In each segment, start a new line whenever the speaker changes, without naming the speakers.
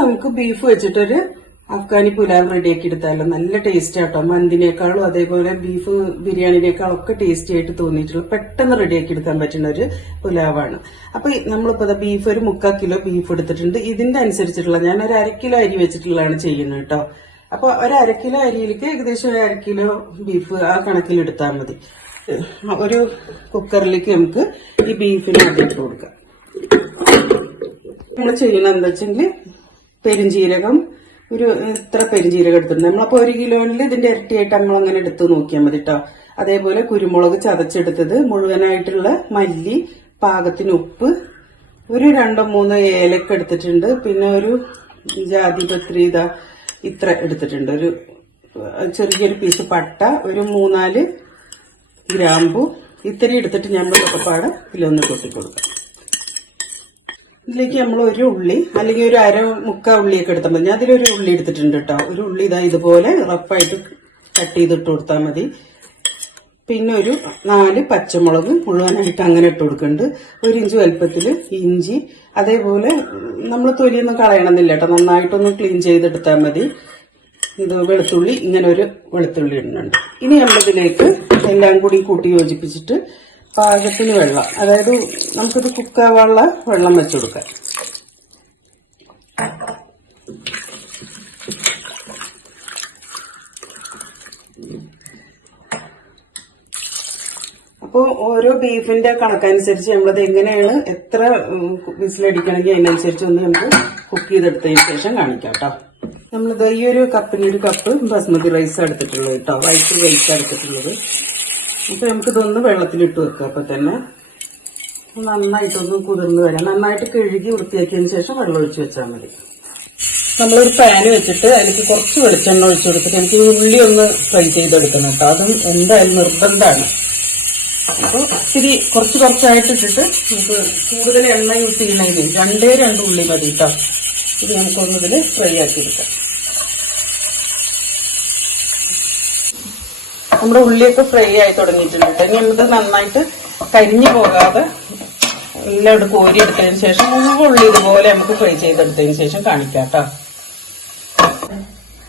നമുക്ക് ബീഫ് വെച്ചിട്ടൊരു അഫ്ഗാനി പുലാവ് റെഡിയാക്കി എടുത്താലോ? നല്ല ടേസ്റ്റ് ആട്ടോ. മന്തിനേക്കാളും അതേപോലെ ബീഫ് ബിരിയാണിനേക്കാളും ഒക്കെ ടേസ്റ്റി ആയിട്ട് തോന്നിയിട്ടുള്ള പെട്ടെന്ന് റെഡിയാക്കി എടുക്കാൻ പറ്റുന്ന ഒരു പുലാവാണ്. അപ്പൊ നമ്മളിപ്പോ ബീഫ് ഒരു മുക്കാൽ കിലോ ബീഫ് എടുത്തിട്ടുണ്ട്. ഇതിന്റെ അനുസരിച്ചിട്ടുള്ള ഞാൻ ഒരു അര കിലോ അരി വെച്ചിട്ടുള്ളതാണ് ചെയ്യുന്നത് കേട്ടോ അപ്പൊ ഒരു അര കിലോ അരിയിലേക്ക് ഏകദേശം ഒരു അര കിലോ ബീഫ് ആ കണക്കിൽ എടുത്താൽ മതി. ഒരു കുക്കറിലേക്ക് നമുക്ക് ഈ ബീഫിന് ആദ്യം ഇട്ട് കൊടുക്കാം. നമ്മൾ ചെയ്യണം എന്താ വെച്ചെങ്കിൽ പെരുംജീരകം. ഒരു ഇത്ര പെരുംജീരകം എടുത്തിട്ടുണ്ട്. നമ്മളപ്പോ ഒരു കിലോയിൽ ഇതിന്റെ ഇരട്ടിയായിട്ട് നമ്മൾ അങ്ങനെ എടുത്ത് നോക്കിയാൽ മതി കേട്ടോ അതേപോലെ കുരുമുളക് ചതച്ചെടുത്തത് മുഴുവനായിട്ടുള്ള മല്ലി പാകത്തിന് ഉപ്പ് ഒരു രണ്ടോ മൂന്നോ ഏലക്ക എടുത്തിട്ടുണ്ട്. പിന്നെ ഒരു ജാതിപത്രി ഇതാ ഇത്ര എടുത്തിട്ടുണ്ട്. ഒരു ചെറിയൊരു പീസ് പട്ട ഒരു മൂന്നാൽ ഗ്രാമ്പു ഇത്രയും എടുത്തിട്ട് നമ്മൾ പാടെ ഇതിലൊന്ന് കൊട്ടി കൊടുക്കാം ഇതിലേക്ക് നമ്മൾ ഒരു ഉള്ളി അല്ലെങ്കിൽ ഒരു അര മുക്കാ ഉള്ളിയൊക്കെ എടുത്താൽ മതി. ഞാൻ അതിലൊരു ഉള്ളി എടുത്തിട്ടുണ്ട് കേട്ടോ. ഒരു ഉള്ളി ഇതാ ഇതുപോലെ റഫായിട്ട് കട്ട് ചെയ്തിട്ട് കൊടുത്താൽ മതി. പിന്നെ ഒരു നാല് പച്ചമുളക് മുഴുവനായിട്ട് അങ്ങനെ ഇട്ട് കൊടുക്കുന്നുണ്ട്. ഒരു ഇഞ്ച് വലുപ്പത്തിൽ ഇഞ്ചി അതേപോലെ നമ്മൾ തൊലിയൊന്നും കളയണമെന്നില്ല കേട്ടോ. നന്നായിട്ടൊന്ന് ക്ലീൻ ചെയ്തെടുത്താൽ മതി. ഇത് വെളുത്തുള്ളി ഇങ്ങനെ ഒരു വെളുത്തുള്ളി ഇടുന്നുണ്ട്. ഇനി നമ്മളിതിലേക്ക് എല്ലാം കൂടി കൂട്ടി യോജിപ്പിച്ചിട്ട് പാകത്തിന് വെള്ളം. അതായത് നമുക്കിത് കുക്കാവാനുള്ള വെള്ളം വെച്ചു കൊടുക്കാം അപ്പോൾ ഓരോ ബീഫിന്റെ കണക്കനുസരിച്ച് നമ്മളത് എങ്ങനെയാണ് എത്ര വിസിലടിക്കണമെങ്കിൽ അതിനനുസരിച്ച് ഒന്ന് നമുക്ക് കുക്ക് ചെയ്തെടുത്തതിന് ശേഷം കാണിക്കാം കേട്ടോ നമ്മളിത് ഈ ഒരു കപ്പിന് ഒരു കപ്പ് ബസ്മതി റൈസ് എടുത്തിട്ടുള്ളത് കേട്ടോ വൈറ്റ് റൈസ് എടുത്തിട്ടുള്ളത്. അപ്പൊ നമുക്കിതൊന്ന് വെള്ളത്തിലിട്ട് വെക്കാം. അപ്പൊ തന്നെ നന്നായിട്ടൊന്ന് കുതിർന്ന് വരാം. നന്നായിട്ട് കഴുകി വൃത്തിയാക്കിയതിന് ശേഷം വെള്ളം ഒഴിച്ച് വെച്ചാൽ മതി. നമ്മളൊരു പാൻ വെച്ചിട്ട് അതിലേക്ക് കുറച്ച് വെളിച്ചെണ്ണ ഒഴിച്ചു കൊടുത്തിട്ട് എനിക്ക് ഉള്ളി ഒന്ന് ഫ്രൈ ചെയ്തെടുക്കണം കേട്ടോ. അതും എന്തായാലും നിർബന്ധമാണ്. അപ്പോൾ ഇത്തിരി കുറച്ച് കുറച്ചായിട്ട് ഇട്ടിട്ട് നമുക്ക് കൂടുതൽ എണ്ണ യൂസ് ചെയ്യണമെങ്കിൽ രണ്ടേ രണ്ട് ഉള്ളി മതി കേട്ടോ. ഇത് നമുക്കൊന്നിതിൽ ഫ്രൈ ആക്കി എടുക്കാം. നമ്മുടെ ഉള്ളിയൊക്കെ ഫ്രൈ ആയി തുടങ്ങിയിട്ടുണ്ട്. ഇനി നമുക്ക് നന്നായിട്ട് കരിഞ്ഞു പോകാതെ എല്ലാം ഇവിടെ കോരി എടുത്തതിന് ശേഷം മുഴുവൻ ഉള്ളി ഇതുപോലെ നമുക്ക് ഫ്രൈ ചെയ്തെടുത്തതിന് ശേഷം കാണിക്കാം കേട്ടോ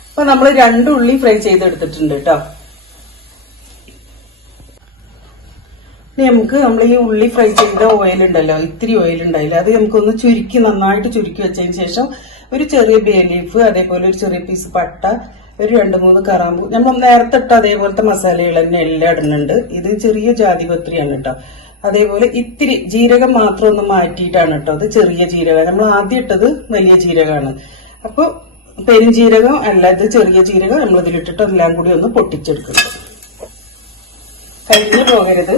അപ്പൊ നമ്മൾ രണ്ട് ഉള്ളി ഫ്രൈ ചെയ്തെടുത്തിട്ടുണ്ട് കേട്ടോ. ഇനി നമുക്ക് നമ്മൾ ഈ ഉള്ളി ഫ്രൈ ചെയ്ത ഓയിൽ ഉണ്ടല്ലോ ഇത്തിരി ഓയിൽ ഉണ്ടായില്ല അത് നമുക്കൊന്ന് ചുരുക്കി നന്നായിട്ട് ചുരുക്കി വെച്ചതിന് ശേഷം ഒരു ചെറിയ ബേ ലീഫ് അതേപോലെ ഒരു ചെറിയ പീസ് പട്ട ഒരു രണ്ട് മൂന്ന് കറാമ്പു. നമ്മൾ നേരത്തെ ഇട്ട അതേപോലത്തെ മസാലകൾ തന്നെ എല്ലാം ഇടുന്നുണ്ട്. ഇത് ചെറിയ ജാതിപത്രിയാണ് കേട്ടോ. അതേപോലെ ഇത്തിരി ജീരകം മാത്രം ഒന്ന് മാറ്റിയിട്ടാണ് കേട്ടോ. അത് ചെറിയ ജീരകം. നമ്മൾ ആദ്യം ഇട്ടത് വലിയ ജീരകമാണ്. അപ്പോൾ പെരുംജീരകം അല്ല ഇത് ചെറിയ ജീരകം നമ്മൾ ഇതിലിട്ടിട്ട് എല്ലാം കൂടി ഒന്ന് പൊട്ടിച്ചെടുക്കണം. കഴിഞ്ഞു പോകരുത്.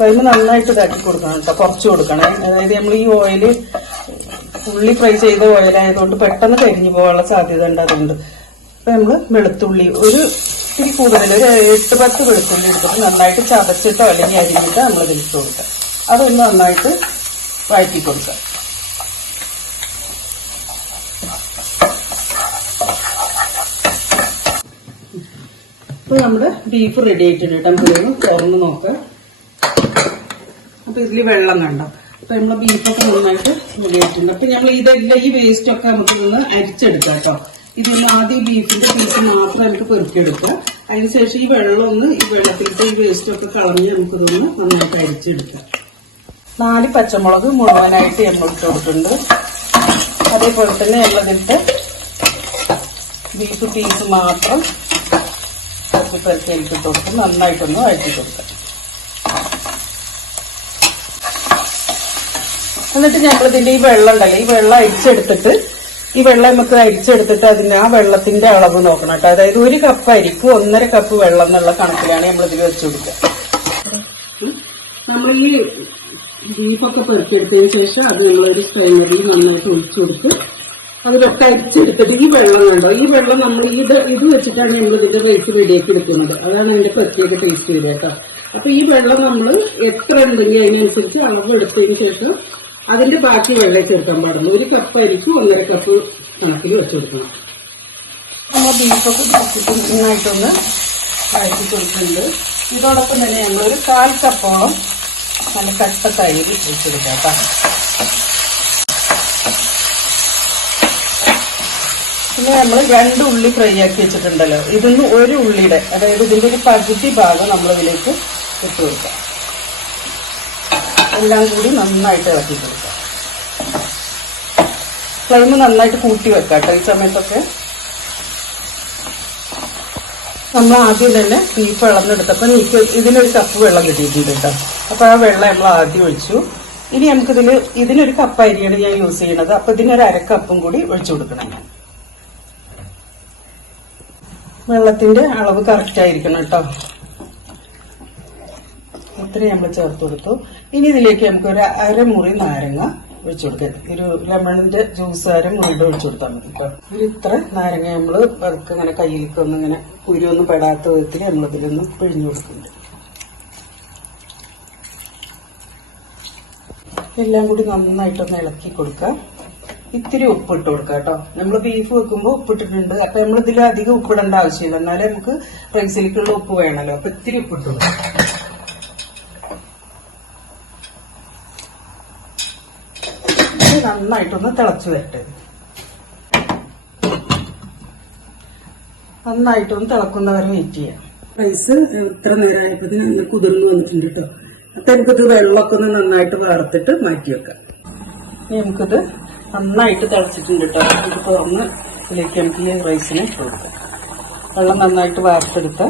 ഫ്രൈമ് നന്നായിട്ട് ഇതാക്കി കൊടുക്കണം കേട്ടോ കുറച്ച് കൊടുക്കണേ. അതായത് നമ്മൾ ഈ ഓയിൽ ഉള്ളി ഫ്രൈ ചെയ്ത ഓയിലായതുകൊണ്ട് പെട്ടെന്ന് കരിഞ്ഞു പോകാനുള്ള സാധ്യത ഉണ്ട് അതുകൊണ്ട്. അപ്പൊ നമ്മൾ വെളുത്തുള്ളി ഒരു ഇത്തിരി കൂടുതൽ ഒരു എട്ട് പത്ത് വെളുത്തുള്ളി എടുത്തിട്ട് നന്നായിട്ട് ചതച്ചിട്ടോ അല്ലെങ്കിൽ അരിഞ്ഞിട്ടോ നമ്മൾ ഇതിലിട്ട് കൊടുക്കുക. അതൊന്ന് നന്നായിട്ട് വഴറ്റി കൊടുക്കുക. ഇപ്പൊ നമ്മുടെ ബീഫ് റെഡി ആയിട്ടുണ്ട് കേട്ടോ നമുക്കൊന്ന് തുറന്ന് നോക്കാം അപ്പൊ ഇതിൽ വെള്ളം കണ്ടോ? അപ്പൊ നമ്മളെ ബീഫൊക്കെ നന്നായിട്ട് മുടിയായിട്ടുണ്ട് അപ്പൊ നമ്മൾ ഇതെല്ലാം ഈ വേസ്റ്റ് ഒക്കെ നമുക്ക് ഇതൊന്ന് അരിച്ചെടുക്കാം കേട്ടോ. ഇതൊന്ന് ആദ്യം ബീഫിന്റെ പീസ് മാത്രം നമുക്ക് പെറുക്കിയെടുക്കാം അതിനുശേഷം ഈ വെള്ളം ഒന്ന് ഈ വെള്ളത്തിലത്തെ ഈ വേസ്റ്റ് ഒക്കെ കളഞ്ഞ് നമുക്കിതൊന്ന് നന്നായിട്ട് അരിച്ചെടുക്കാം. നാല് പച്ചമുളക് മുഴുവനായിട്ട് നമ്മൾ ഇട്ട് അതേപോലെ തന്നെ നമ്മളതിട്ട് ബീഫ് പീസ് മാത്രം പെറുക്കി എനിക്ക് കൊടുത്ത് നന്നായിട്ടൊന്ന് വഴറ്റി കൊടുക്കാം. എന്നിട്ട് ഞങ്ങളിതിന്റെ ഈ വെള്ളം ഉണ്ടല്ലോ ഈ വെള്ളം അരിച്ചെടുത്തിട്ട് ഈ വെള്ളം നമുക്ക് അരിച്ചെടുത്തിട്ട് അതിന് ആ വെള്ളത്തിന്റെ അളവ് നോക്കണം കേട്ടോ. അതായത് ഒരു കപ്പ് അരിക്ക് ഒന്നര കപ്പ് വെള്ളം എന്നുള്ള കണക്കിലാണ് നമ്മൾ ഇതിൽ വെച്ചു കൊടുക്കുക. നമ്മൾ ഈ ബീഫൊക്കെ പെറുക്കിയെടുത്തതിന് ശേഷം അത് നമ്മളൊരു സ്ട്രെയിനറിൽ നന്നായിട്ട് ഒഴിച്ചു കൊടുത്ത് അതിലൊക്കെ അരിച്ചെടുത്തിട്ട് ഈ വെള്ളം കണ്ടോ? ഈ വെള്ളം നമ്മൾ ഇത് ഇത് വെച്ചിട്ടാണ് നമ്മൾ ഇതിന്റെ റൈസ് റെഡിയാക്കി എടുക്കുന്നത്. അതാണ് അതിന്റെ പ്രത്യേക ടേസ്റ്റ് വരിക കേട്ടോ. അപ്പൊ ഈ വെള്ളം നമ്മൾ എത്ര ഉണ്ടെങ്കിൽ അതിനനുസരിച്ച് അളവ് എടുത്തതിന് ശേഷം അതിന്റെ ബാക്കി വെള്ളം ചേർക്കാൻ പാടുള്ളൂ. ഒരു കപ്പ് അരിക്കും ഒന്നര കപ്പ് കണക്കിൽ വെച്ച് കൊടുക്കണം. നമ്മൾ ബീഫൊക്കെ നന്നായിട്ടൊന്ന് വഴറ്റി കൊടുക്കുന്നുണ്ട്. ഇതോടൊപ്പം തന്നെ ഞങ്ങളൊരു കാൽ കപ്പോളം നല്ല കട്ട തൈര് വെച്ചെടുക്കാം കേട്ടോ പിന്നെ നമ്മൾ രണ്ട് ഉള്ളി ഫ്രൈ ആക്കി വെച്ചിട്ടുണ്ടല്ലോ. ഇതിന്ന് ഒരു ഉള്ളിയുടെ അതായത് ഇതിന്റെ ഒരു പകുതി ഭാഗം നമ്മൾ ഇതിലേക്ക് ഇട്ട് കൊടുക്കാം. എല്ലാം കൂടി നന്നായിട്ട് ഇളക്കി കൊടുക്കാം ഫ്ലെയിം നന്നായിട്ട് കൂട്ടി വെക്കാം കേട്ടോ ഈ സമയത്തൊക്കെ. നമ്മൾ ആദ്യം തന്നെ ബീഫ് വെള്ളമെടുത്തപ്പോൾ എനിക്ക് ഇതിനൊരു കപ്പ് വെള്ളം കിട്ടിയിട്ടുണ്ട് കേട്ടോ അപ്പോൾ ആ വെള്ളം നമ്മൾ ആദ്യം ഒഴിച്ചു. ഇനി നമുക്കിതിൽ ഇതിനൊരു കപ്പ് അരിയാണ് ഞാൻ യൂസ് ചെയ്യണത് അപ്പോൾ ഇതിനൊരു അരക്കപ്പും കപ്പും കൂടി ഒഴിച്ചു കൊടുക്കണം ഞാൻ. വെള്ളത്തിന്റെ അളവ് കറക്റ്റ് ആയിരിക്കണം കേട്ടോ ഇത്രയും നമ്മൾ ചേർത്ത് കൊടുത്തു. ഇനി ഇതിലേക്ക് നമുക്ക് ഒരു അരമുറി നാരങ്ങ ഒഴിച്ചു കൊടുക്കാം ഒരു ലെമണിന്റെ ജ്യൂസ് വീണ്ടും ഒഴിച്ചു കൊടുത്താൽ മതി കേട്ടോ ഇത്ര നാരങ്ങ നമ്മൾ പതുക്കെ ഇങ്ങനെ കയ്യിലേക്ക് ഒന്ന് ഇങ്ങനെ കുരുവൊന്നും പെടാത്ത വിധത്തിൽ നമ്മളിതിലൊന്ന് പിഴിഞ്ഞു കൊടുക്കുന്നുണ്ട്. എല്ലാം കൂടി നന്നായിട്ടൊന്ന് ഇളക്കി കൊടുക്കുക. ഇത്തിരി ഉപ്പ് ഇട്ട് കൊടുക്കാം കേട്ടോ നമ്മൾ ബീഫ് വെക്കുമ്പോൾ ഉപ്പിട്ടിട്ടുണ്ട്. അപ്പൊ നമ്മൾ ഇതിൽ അധികം ഉപ്പിടേണ്ട ആവശ്യമില്ല. എന്നാലേ നമുക്ക് റൈസിലേക്കുള്ള ഉപ്പ് വേണമല്ലോ അപ്പൊ ഇത്തിരി ഉപ്പിട്ട് കൊടുക്കാം ഇത് നന്നായിട്ടൊന്ന് തിളച്ചു വരട്ടെ. നന്നായിട്ടൊന്ന് തിളക്കുന്നവരെ വെയിറ്റ് ചെയ്യാം. റൈസ് ഇത്ര നേരമായപ്പോഴത്തേന് നല്ല കുതിർന്ന് വന്നിട്ടുണ്ട് കേട്ടോ അപ്പൊ നമുക്കിത് വെള്ളമൊക്കെ ഒന്ന് നന്നായിട്ട് വാർത്തിട്ട് മാറ്റി വെക്കാം. നമുക്കിത് നന്നായിട്ട് തിളച്ചിട്ടുണ്ട് കേട്ടോ ഇത് തുറന്ന് ഇതിലേക്ക് നമുക്ക് ഈ റൈസിന് ഇട്ട് കൊടുക്കാം. വെള്ളം നന്നായിട്ട് വാർത്തെടുത്ത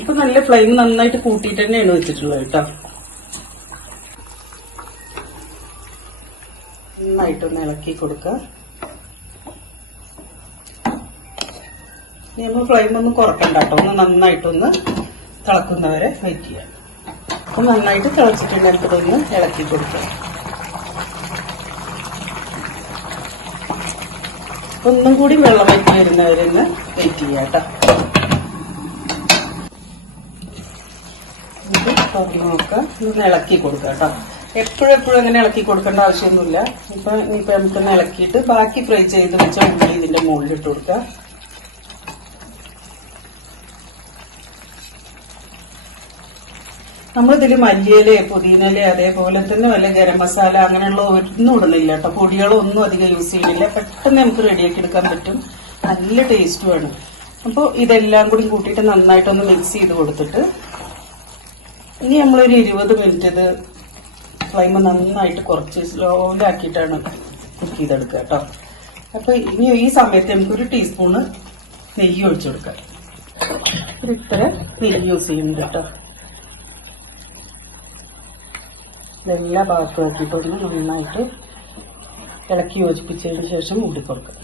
ഇപ്പൊ നല്ല ഫ്ലെയിം നന്നായിട്ട് കൂട്ടിയിട്ട് തന്നെയാണ് വെച്ചിട്ടുള്ളത് കേട്ടോ നന്നായിട്ടൊന്ന് ഇളക്കി കൊടുക്കുക. ഇനി നമ്മൾ ഫ്ലെയിം ഒന്ന് കുറക്കണ്ട കേട്ടോ. ഒന്ന് നന്നായിട്ടൊന്ന് തിളക്കുന്നവരെ വെയിറ്റ് ചെയ്യാം അപ്പൊ നന്നായിട്ട് തിളച്ചിട്ടുണ്ട് നമുക്കിതൊന്ന് ഇളക്കി കൊടുക്കുക ഒന്നും കൂടി വെള്ളം വറ്റി വരുന്നവരെന്ന് വെയിറ്റ് ചെയ്യാം കേട്ടോ. ഇത് തുറന്ന് നോക്കാം ഒന്ന് ഇളക്കി കൊടുക്കാം കേട്ടോ. എപ്പോഴും എപ്പോഴും അങ്ങനെ ഇളക്കി കൊടുക്കേണ്ട ആവശ്യമൊന്നുമില്ല. ഇപ്പൊ ഇനിയിപ്പൊ നമുക്കൊന്ന് ഇളക്കിയിട്ട് ബാക്കി ഫ്രൈ ചെയ്ത് വെച്ച ഉള്ളി ഇതിന്റെ മുകളിൽ ഇട്ട് കൊടുക്കാം. നമ്മളിതിൽ മല്ലിയില പുതിനയില അതേപോലെ തന്നെ വല്ല ഗരം മസാല അങ്ങനെയുള്ള ഒന്നും ഇടുന്നില്ല കേട്ടോ. പൊടികളൊന്നും അധികം യൂസ് ചെയ്യുന്നില്ല. പെട്ടെന്ന് നമുക്ക് റെഡിയാക്കി എടുക്കാൻ പറ്റും. നല്ല ടേസ്റ്റുമാണ് അപ്പോൾ ഇതെല്ലാം കൂടി കൂട്ടിയിട്ട് നന്നായിട്ടൊന്ന് മിക്സ് ചെയ്ത് കൊടുത്തിട്ട് ഇനി നമ്മളൊരു ഇരുപത് മിനിറ്റ് ഇത് ഫ്ലെയിം നന്നായിട്ട് കുറച്ച് സ്ലോയിലാക്കിയിട്ടാണ് കുക്ക് ചെയ്തെടുക്കുക കേട്ടോ. അപ്പൊ ഇനി ഈ സമയത്ത് നമുക്ക് ഒരു ടീസ്പൂണ് നെയ്യ് ഒഴിച്ചു കൊടുക്കാം. ഇത്ര നെയ്യ് യൂസ് ചെയ്യുന്നുണ്ട് കേട്ടോ. ഇതെല്ലാ ഭാഗത്തും ആക്കിയിട്ടൊന്ന് നന്നായിട്ട് ഇളക്കി യോജിപ്പിച്ചതിന് ശേഷം മൂടി കൊടുക്കുക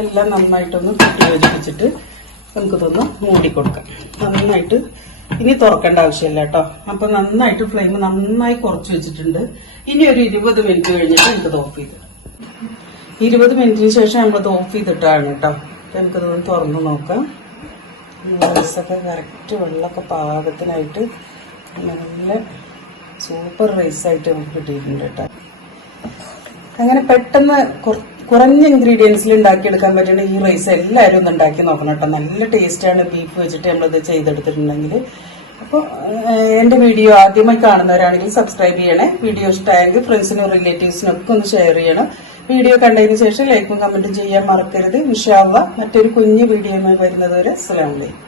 എല്ലാം നന്നായിട്ടൊന്ന് കുട്ടി യോജിപ്പിച്ചിട്ട് നമുക്കിതൊന്ന് മൂടിക്കൊടുക്കാം നന്നായിട്ട് ഇനി തുറക്കേണ്ട ആവശ്യമില്ല കേട്ടോ. അപ്പൊ നന്നായിട്ട് ഫ്ലെയിം നന്നായി കുറച്ച് വെച്ചിട്ടുണ്ട്. ഇനി ഒരു ഇരുപത് മിനിറ്റ് കഴിഞ്ഞിട്ട് നമുക്കത് ഓഫ് ചെയ്ത് ഇരുപത് മിനിറ്റിന് ശേഷം നമ്മളത് ഓഫ് ചെയ്തിട്ടാണ് കേട്ടോ. അപ്പൊ നമുക്കതൊന്ന് തുറന്ന് നോക്കാം. റൈസൊക്കെ കറക്റ്റ് വെള്ളമൊക്കെ പാകത്തിനായിട്ട് നല്ല സൂപ്പർ റൈസായിട്ട് നമുക്ക് കിട്ടിയിട്ടുണ്ട് കേട്ടോ. അങ്ങനെ പെട്ടെന്ന് കുറ- കുറഞ്ഞ ഇൻഗ്രീഡിയൻസിൽ ഉണ്ടാക്കിയെടുക്കാൻ പറ്റുന്ന ഈ റൈസ് എല്ലാവരും ഒന്ന് ഉണ്ടാക്കി നോക്കണം കേട്ടോ. നല്ല ടേസ്റ്റാണ് ബീഫ് വെച്ചിട്ട് നമ്മളിത് ചെയ്തെടുത്തിട്ടുണ്ടെങ്കിൽ. അപ്പോൾ എന്റെ വീഡിയോ ആദ്യമായി കാണുന്നവരാണെങ്കിൽ സബ്സ്ക്രൈബ് ചെയ്യണേ. വീഡിയോ ഇഷ്ടമായെങ്കിൽ ഫ്രണ്ട്സിനും റിലേറ്റീവ്സിനും ഒക്കെ ഒന്ന് ഷെയർ ചെയ്യണം. വീഡിയോ കണ്ടതിന് ശേഷം ലൈക്കും കമന്റും ചെയ്യാൻ മറക്കരുത്. വിഷാവ മറ്റൊരു കുഞ്ഞു വീഡിയോയുമായി വരുന്നതുവരെ അസ്സലാമലൈക്കും